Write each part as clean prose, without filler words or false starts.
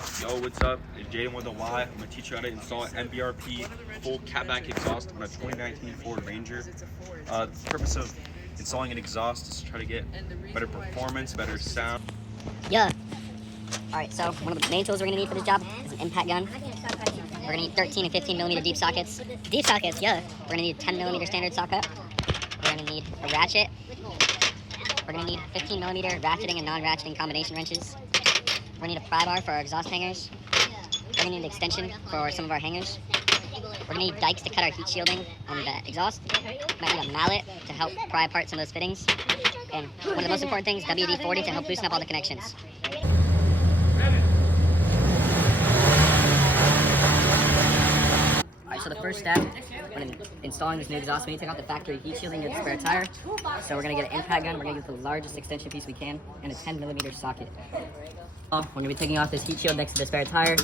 Yo, what's up? It's Jaden with a Y. I'm gonna teach you how to install an MBRP full catback exhaust on a 2019 Ford Ranger. The purpose of installing an exhaust is to try to get better performance, better sound. Yeah. Alright, so one of the main tools we're gonna need for this job is an impact gun. We're gonna need 13 and 15 millimeter deep sockets. Deep sockets, yeah. We're gonna need a 10 millimeter standard socket. We're gonna need a ratchet. We're gonna need 15 millimeter ratcheting and non-ratcheting combination wrenches. We're gonna need a pry bar for our exhaust hangers. We're gonna need an extension for some of our hangers. We're gonna need dikes to cut our heat shielding on the exhaust. Might need a mallet to help pry apart some of those fittings. And one of the most important things, WD-40 to help loosen up all the connections. Alright, so the first step when installing this new exhaust, we need to take out the factory heat shielding of the spare tire. So we're gonna get an impact gun, we're gonna get the largest extension piece we can, and a 10 millimeter socket. We're gonna be taking off this heat shield next to the spare tire.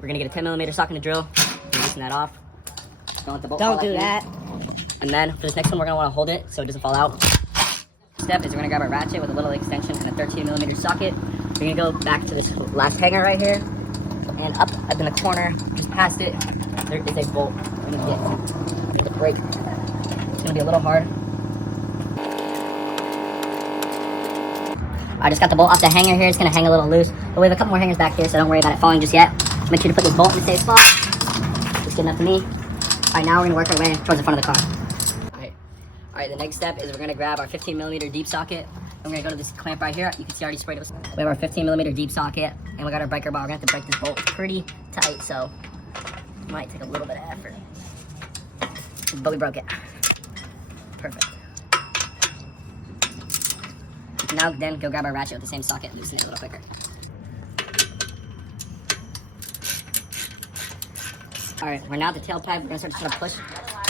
We're gonna get a 10 millimeter socket and a drill, loosen that off. Don't let the bolt fall out. Don't do that. And then for this next one, we're gonna wanna hold it so it doesn't fall out. Step is we're gonna grab a ratchet with a little extension and a 13 millimeter socket. We're gonna go back to this last hanger right here, and up in the corner, just past it, there is a bolt. We're gonna get the brake. It's gonna be a little hard. I just got the bolt off the hanger here. It's gonna hang a little loose, but we have a couple more hangers back here, so don't worry about it falling just yet. Make sure to put this bolt in the safe spot. It's good enough for me. All right, now we're gonna work our way towards the front of the car. All right, the next step is we're gonna grab our 15 millimeter deep socket. I'm gonna go to this clamp right here. You can see I already sprayed it. We have our 15 millimeter deep socket, and we got our breaker bar. We're gonna have to break this bolt pretty tight, so it might take a little bit of effort. But we broke it. Perfect. Now then, go grab our ratchet with the same socket and loosen it a little quicker. All right, we're now at the tailpipe. We're gonna start to try to push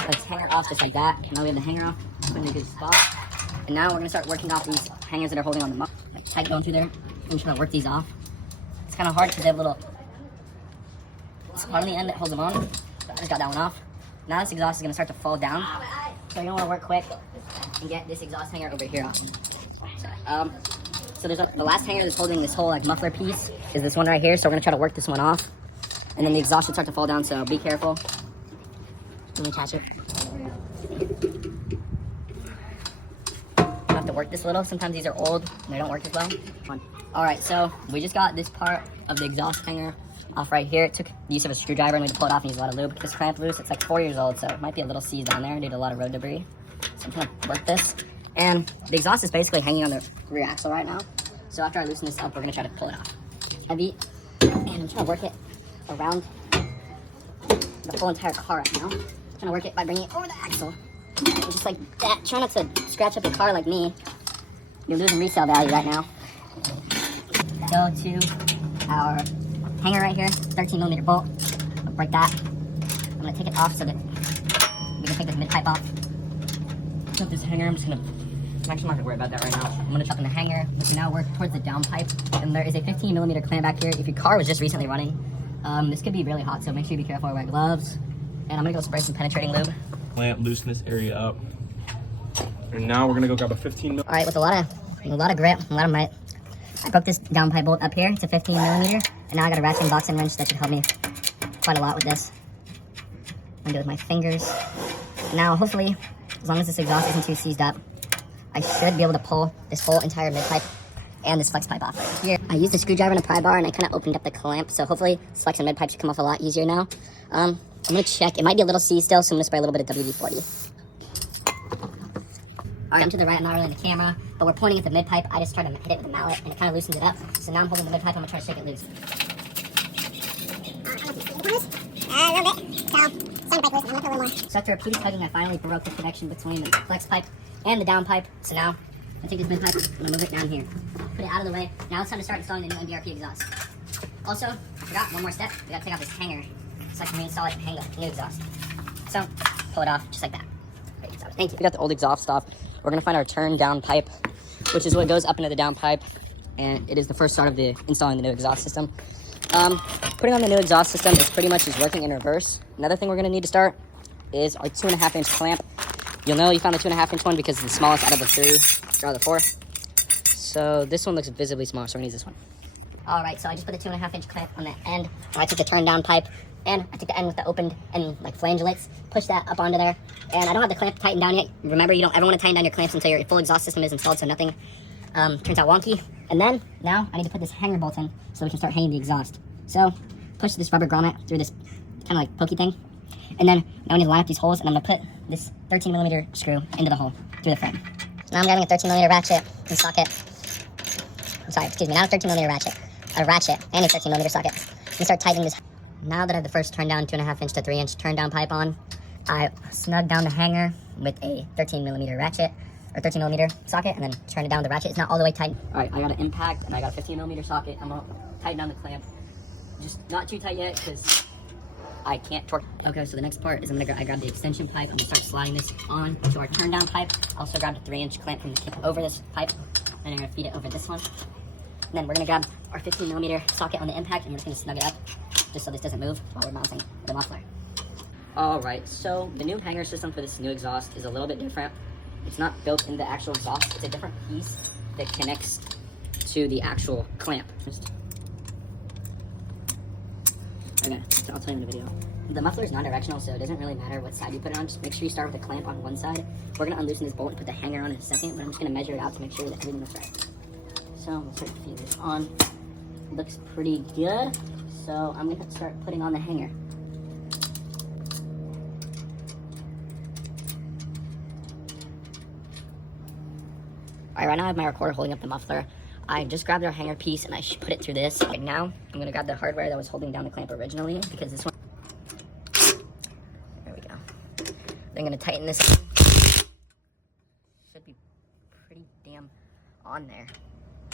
this hanger off just like that. Now we have the hanger off, put it in a good spot. And now we're gonna start working off these hangers that are holding on the muff. Like tight going through there. I'm trying to work these off. It's kind of hard because they have a little spot on the end that holds them on. But I just got that one off. Now this exhaust is gonna start to fall down. So you're gonna wanna work quick and get this exhaust hanger over here off. So there's the last hanger that's holding this whole like muffler piece is this one right here. So we're gonna try to work this one off. And then the exhaust should start to fall down, so be careful. Let me catch it. I have to work this a little. Sometimes these are old and they don't work as well. All right, so we just got this part of the exhaust hanger off right here. It took the use of a screwdriver and we had to pull it off and use a lot of lube. This clamp loose, it's like 4 years old, so it might be a little seized down there due to a lot of road debris. So I'm trying to work this. And the exhaust is basically hanging on the rear axle right now. So after I loosen this up, we're gonna try to pull it off. Heavy, and I'm trying to work it around the whole entire car right now. I'm trying to work it by bringing it over the axle. And just like that. Try not to scratch up the car like me. You're losing resale value right now. Go to our hanger right here, 13 millimeter bolt. I'll break that. I'm gonna take it off so that we can take this mid pipe off. Put this hanger, I'm actually not gonna worry about that right now. I'm gonna chuck in the hanger. We can now work towards the down pipe. And there is a 15 millimeter clamp back here. If your car was just recently running, this could be really hot, so make sure you be careful and wear gloves. And I'm gonna go spray some penetrating lube. Clamp, loosen this area up. And now we're gonna go grab a 15 mil. All right, with a lot of grip, a lot of might, I broke this down pipe bolt up here. It's a 15 millimeter, and now I got a ratchet box and wrench that should help me quite a lot with this. I'm gonna do it with my fingers. Now, hopefully, as long as this exhaust isn't too seized up, I should be able to pull this whole entire mid pipe and this flex pipe off right here. I used a screwdriver and a pry bar, and I kind of opened up the clamp, so hopefully this flex and mid pipe should come off a lot easier now. I'm gonna check. It might be a little seized still, so I'm gonna spray a little bit of WD-40. All right, I'm to the right. I'm not really in the camera, but we're pointing at the mid pipe. I just tried to hit it with a mallet, and it kind of loosens it up. So now I'm holding the mid pipe. I'm gonna try to shake it loose. A little bit. So pipe loose. I'm gonna put a little more. So after repeated tugging, I finally broke the connection between the flex pipe and the down pipe. So now I take this mid pipe. I'm gonna move it down here. Put it out of the way. Now it's time to start installing the new MBRP exhaust. Also, I forgot one more step. We gotta take off this hanger so I can reinstall it and hang the new exhaust. So pull it off just like that. Great, thank you. We got the old exhaust off. We're gonna find our turn down pipe, which is what goes up into the down pipe, and it is the first start of the installing the new exhaust system. Putting on the new exhaust system is pretty much just working in reverse. Another thing we're gonna need to start is our 2.5 inch clamp. You'll know you found the 2.5 inch one because it's the smallest out of the 3 or the 4. So this one looks visibly smaller, so we're gonna use this one. All right, so I just put a 2.5-inch clamp on the end. I took the turn down pipe and I took the end with the opened and like flangelates, pushed that up onto there. And I don't have the clamp tightened down yet. Remember, you don't ever want to tighten down your clamps until your full exhaust system is installed so nothing turns out wonky. And then now I need to put this hanger bolt in so we can start hanging the exhaust. So push this rubber grommet through this kind of like pokey thing. And then now I need to line up these holes and I'm gonna put this 13mm screw into the hole through the frame. Now I'm grabbing a 13mm ratchet and socket. I'm sorry, excuse me, not a 13mm ratchet. A ratchet and a 13mm socket. I'm gonna start tightening this. Now that I have the first turn down 2.5-inch to 3-inch turn down pipe on, I snug down the hanger with a 13mm ratchet or 13mm socket and then turn it down. The ratchet is not all the way tight. All right, I got an impact and I got a 15mm socket. I'm gonna tighten down the clamp. Just not too tight yet because I can't torque. Okay, so the next part is I grab the extension pipe. I'm gonna start sliding this on to our turn down pipe. I also grabbed a 3-inch clamp from the tip over this pipe and I'm gonna feed it over this one. And then we're gonna grab our 15mm socket on the impact and we're just gonna snug it up just so this doesn't move while we're mounting the muffler. All right, so the new hanger system for this new exhaust is a little bit different. It's not built in the actual exhaust. It's a different piece that connects to the actual clamp. Okay, so I'll tell you in the video. The muffler is non-directional, so it doesn't really matter what side you put it on. Just make sure you start with a clamp on one side. We're gonna unloosen this bolt and put the hanger on in a second, but I'm just gonna measure it out to make sure that everything looks right. So we'll start feeding this on. Looks pretty good. So I'm gonna start putting on the hanger. All right, right now I have my recorder holding up the muffler. I just grabbed our hanger piece and I put it through this. Right now, I'm gonna grab the hardware that was holding down the clamp originally because this one, there we go. I'm gonna tighten this. Should be pretty damn on there.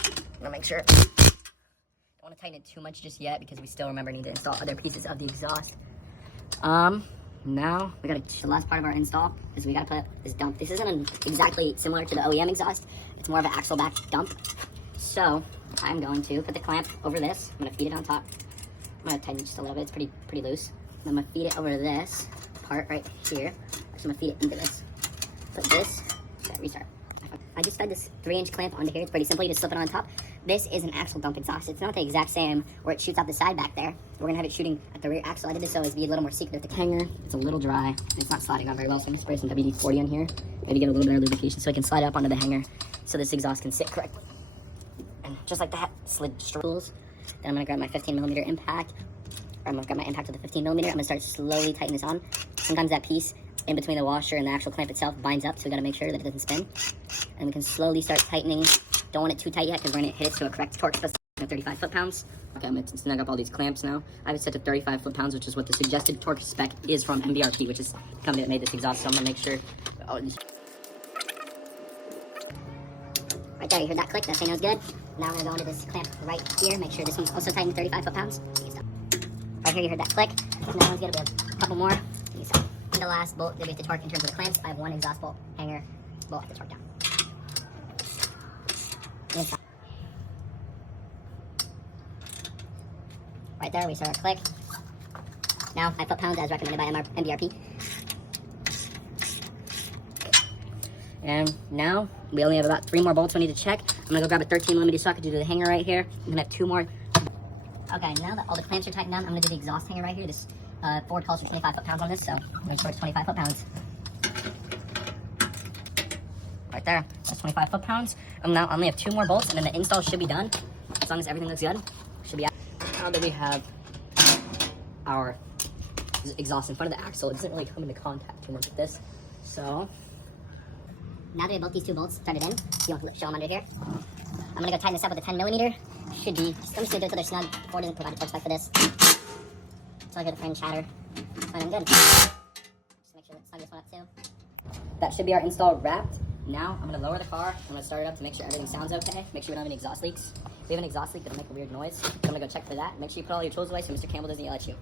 I'm gonna make sure. Don't wanna tighten it too much just yet because we still need to install other pieces of the exhaust. Now we gotta, the last part of our install is we gotta put this dump. This isn't exactly similar to the OEM exhaust. It's more of an axle back dump. So I'm going to put the clamp over this. I'm gonna feed it on top. I'm gonna tighten it just a little bit. It's pretty loose. I'm gonna feed it over this part right here. Actually, I'm gonna feed it into this. Put this. Okay, restart. I just fed this 3-inch clamp onto here. It's pretty simple. You just slip it on top. This is an axle dump exhaust. It's not the exact same where it shoots out the side back there. We're gonna have it shooting at the rear axle. I did this so it's be a little more secretive. The hanger, it's a little dry. And it's not sliding on very well, so I'm gonna spray some WD-40 on here. Maybe get a little bit of lubrication so I can slide it up onto the hanger so this exhaust can sit correctly. And just like that, slid stools. Then I'm gonna grab my 15mm impact. Or I'm gonna grab my impact with the 15mm. I'm gonna start slowly tightening this on. Sometimes that piece in between the washer and the actual clamp itself binds up, so we gotta make sure that it doesn't spin. And we can slowly start tightening. Don't want it too tight yet because we're gonna hit it to a correct torque specification of 35 foot-pounds. Okay, I'm gonna snug up all these clamps now. I have it set to 35 foot-pounds, which is what the suggested torque spec is from MBRP, which is the company that made this exhaust. So I'm gonna make sure. Right there, you heard that click? That thing was good. Now we're gonna go into this clamp right here. Make sure this one's also tightened to 35 foot-pounds. Right here, you heard that click. Now one's gonna be a couple more. And the last bolt that we have to torque in terms of the clamps, I have one exhaust bolt, hanger, bolt I have to torque down. Inside. Right there, we start our click. Now, 5 foot-pounds as recommended by MBRP. And now, we only have about 3 more bolts we need to check. I'm gonna go grab a 13mm socket to do the hanger right here. I'm gonna have 2 more. Okay, now that all the clamps are tightened down, I'm gonna do the exhaust hanger right here. This Ford calls for 25 foot-pounds on this, so I'm gonna torque 25 foot-pounds. Right there, that's 25 foot-pounds. Now I only have 2 more bolts, and then the install should be done. As long as everything looks good, should be out. Now that we have our exhaust in front of the axle, it doesn't really come into contact too much with this. So now that we have both these 2 bolts threaded in, you want to show them under here. I'm gonna go tighten this up with a 10mm. Should be, I'm just gonna do it until they're snug. Ford doesn't provide a torque spec for this. So I hear the frame chatter. And I'm good. Just make sure that snug this one up too. That should be our install wrapped. Now I'm gonna lower the car. I'm gonna start it up to make sure everything sounds okay. Make sure we don't have any exhaust leaks. If we have an exhaust leak, that'll make a weird noise. So I'm gonna go check for that. Make sure you put all your tools away so Mr. Campbell doesn't yell at you.